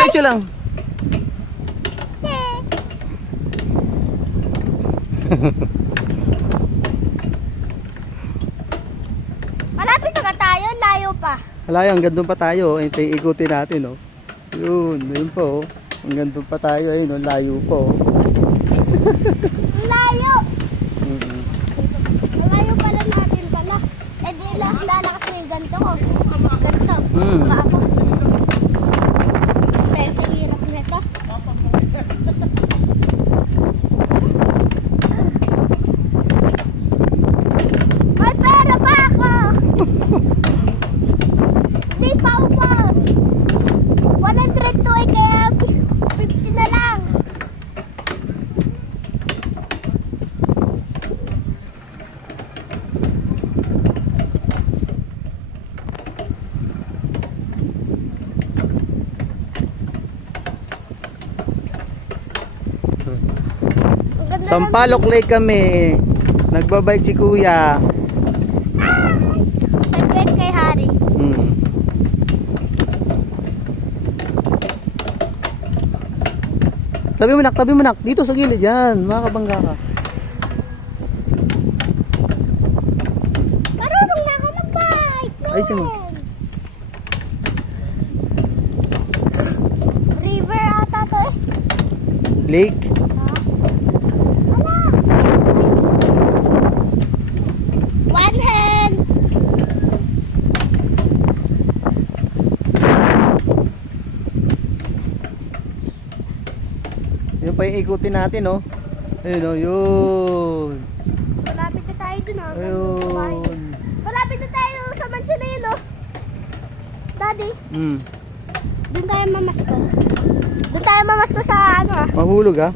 Diretso lang. Malapit na tayo, layo pa. Wala yan, hanggang doon pa tayo. Ikutin natin, oh. Yun po, oh. Hanggang doon pa tayo, ayun, oh. Layo po, oh. Layo. Mm-hmm. Layo pala natin pala. Eh di lang lalakas yung ganito ko. Ganito. Mm. Ako. Dahil sa hirap nito. May pera pa ako. Di pa ubos. 100 to eh, kaya 50 na lang. Sampaloc Lake kami. Nagbabike si Kuya. Secret kay Hari. Mm. Tabi mo nak. Dito sa gilid yan. Makakabangga ka. Marunong na ako mag-bike. Ay, sino? River ata to eh. Lake. Wala. One hand. Yun pa yung ikutin natin, oh. Ayun, oh. Yun. Malapit na tayo dun ah. Ayun. Malapit na tayo sa Mansililo. Daddy, Mm. dun tayo mamasko. Dun tayo mamasko sa ano ah. Mahulog, ah.